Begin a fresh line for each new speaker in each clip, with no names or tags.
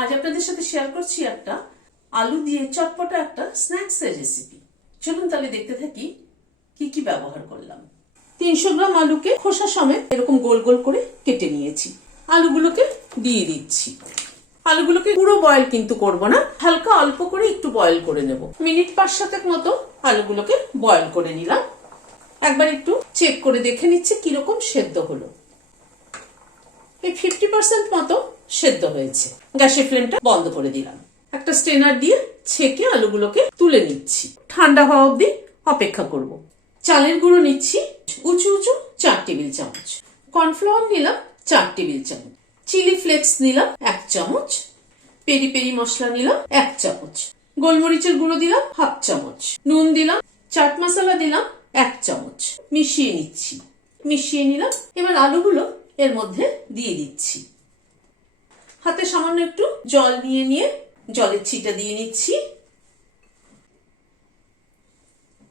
আজ আপনাদের সাথে শেয়ার করছি একটা আলু দিয়ে চটপটা একটা স্ন্যাক্স এর রেসিপি চলুন তাহলে দেখতে থাকি কি কি ব্যবহার করলাম। তিনশো গ্রাম আলুকে খোসা সমেত এরকম গোল গোল করে কেটে নিয়েছি। আলুগুলোকে দিয়ে দিচ্ছি। আলুগুলোকে পুরো বয়েল কিন্তু করব না, হালকা অল্প করে একটু বয়েল করে নেব। মিনিট পাঁচ সাতেক মতো আলুগুলোকে বয়েল করে নিলাম। একবার একটু চেক করে দেখে নিচ্ছি কীরকম সেদ্ধ হলো। এই ফিফটি পার্সেন্ট মতো সেদ্ধ হয়েছে। গ্যাসের ফ্লেমটা বন্ধ করে দিলাম। একটা স্ট্রেনার দিয়ে ছেঁকে আলুগুলোকে তুলে নিচ্ছি। ঠান্ডা হওয়া অবধি অপেক্ষা করব। চালের গুঁড়ো নিচ্ছি উঁচু উঁচু চার টেবিল চামচ। কর্নফ্লাওয়ার নিলাম চার টেবিল চামচ। চিলি ফ্লেক্স নিলাম এক চামচ। পেরি পেরি মশলা নিলাম এক চামচ। গোলমরিচের গুঁড়ো দিলাম হাফ চামচ। নুন দিলাম, চাট মশলা দিলাম এক চামচ। মিশিয়ে নিচ্ছি। মিশিয়ে নিলাম। এবার আলুগুলো এর মধ্যে দিয়ে দিচ্ছি। হাতে সামান্য একটু জল নিয়ে নিয়ে জলের ছিটা দিয়ে নিচ্ছি।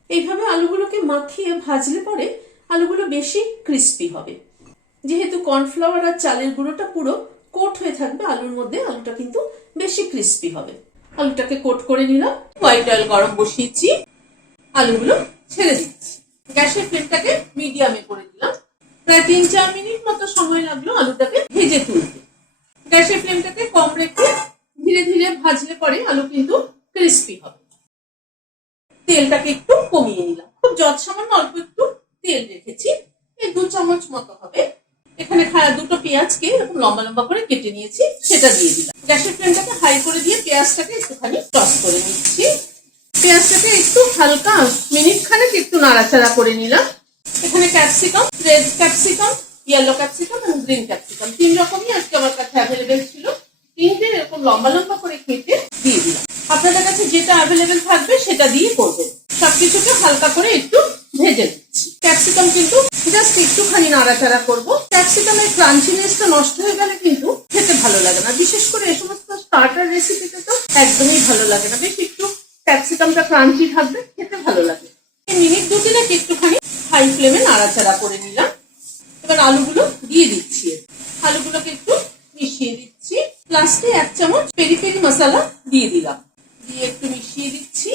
এইভাবে আলুগুলোকে মাখিয়ে ভাজলে পরে আলুগুলো বেশি ক্রিস্পি হবে। যেহেতু কর্নফ্লাওয়ার আর চালের গুঁড়োটা পুরো কোট হয়ে থাকবে, আলুর মধ্যে আলুটা কিন্তু বেশি ক্রিস্পি হবে। আলুটাকে কোট করে নিলাম হোয়াইট অয়েল গরম বসিয়েছি আলুগুলো ছেড়ে দিচ্ছি। গ্যাসের ফ্লেমটাকে মিডিয়ামে করে দিলাম। প্রায় তিন চার মিনিট মতো সময় লাগল আলুটাকে ভেজে তুলতে। গ্যাসের ফ্লেমটাকে কম রেখে ধীরে ধীরে ভাজলে পরে আলু কিন্তু ক্রিস্পি হবে। তেলটাকে একটু কমিয়ে নিলাম। খুব যত সামান্য অল্প একটু তেল রেখেছি। এই দু চামচ মতো হবে। এখানে দুটো পেঁয়াজকে এরকম লম্বা লম্বা করে কেটে নিয়েছি, সেটা দিয়ে দিলাম। গ্যাসের ফ্লেমটাকে হাই করে দিয়ে পেঁয়াজটাকে একটুখানি টস করে নিচ্ছি। পেঁয়াজটাকে একটু হালকা মিনিট খানেক একটু নাড়াচাড়া করে নিলাম। এখানে capsicum, red capsicum yellow capsicum এবং গ্রিন ক্যাপসিকাম তিন রকমই আজকে আমার কাছে অ্যাভেলেবেল ছিল। তিনটে এরকম লম্বা লম্বা করে কেটে দিয়ে দিলাম। আপনাদের কাছে যেটা অ্যাভেলেবেল থাকবে সেটা দিয়ে করবেন সবকিছুকে হালকা করে একটু ভেজে দিচ্ছি ক্যাপসিকাম কিন্তু জাস্ট একটুখানি নাড়াচাড়া করব। ক্যাপসিকামের ক্রাঞ্চিনেসটা নষ্ট হয়ে গেলে কিন্তু খেতে ভালো লাগে না। বিশেষ করে এ সমস্ত স্টার্টার রেসিপিতে তো একদমই ভালো লাগে না। বেশ একটু ক্যাপসিকামটা ক্রাঞ্চি থাকবে, খেতে ভালো লাগে। মিনিট দু তিনেক একটুখানি হাই ফ্লেমে নাড়াচাড়া করে নিলাম। আলুগুলো দিয়ে দিচ্ছি। আলুগুলোকে একটু মিশিয়ে দিচ্ছি। লাস্টে এক চামচ পেরি পেরি মশলা দিয়ে দিলাম। দিয়ে একটু মিশিয়ে দিচ্ছি।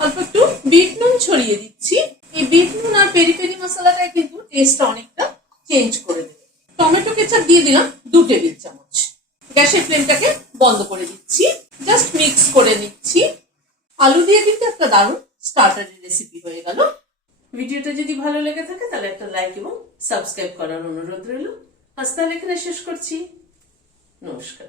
অল্প একটু বিট নুন ছড়িয়ে দিচ্ছি। এই বিট নুন আর পেরি পেরি মশলাটা কিন্তু টেস্টটা অনেকটা চেঞ্জ করে দেবে। টমেটো কেচাপ দিয়ে দিলাম দু টেবিল চামচ। গ্যাসের ফ্লেমটাকে বন্ধ করে দিচ্ছি। জাস্ট মিক্স করে নিচ্ছি। আলু দিয়ে কিন্তু একটা দারুণ স্টার্টারের রেসিপি হয়ে গেল। ভিডিওটা যদি ভালো লেগে থাকে, তাহলে একটা লাইক এবং সাবস্ক্রাইব করার অনুরোধ রইল। আজ তাহলে এখানে শেষ করছি। নমস্কার।